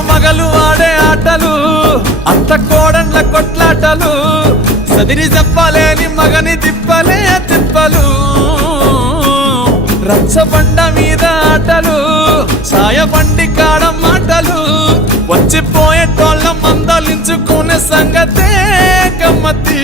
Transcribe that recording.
పగలు మగలు ఆడే ఆటలు అత్త కోడళ్ళ కొట్లాటలు సదిరి చెప్పలేని మగని తిప్పలే తిప్పలు రచ్చబండ మీద ఆటలు సాయబండి కాడ మాటలు వచ్చిపోయేటోళ్ళ మందలించుకునే సంగతే గమ్మతి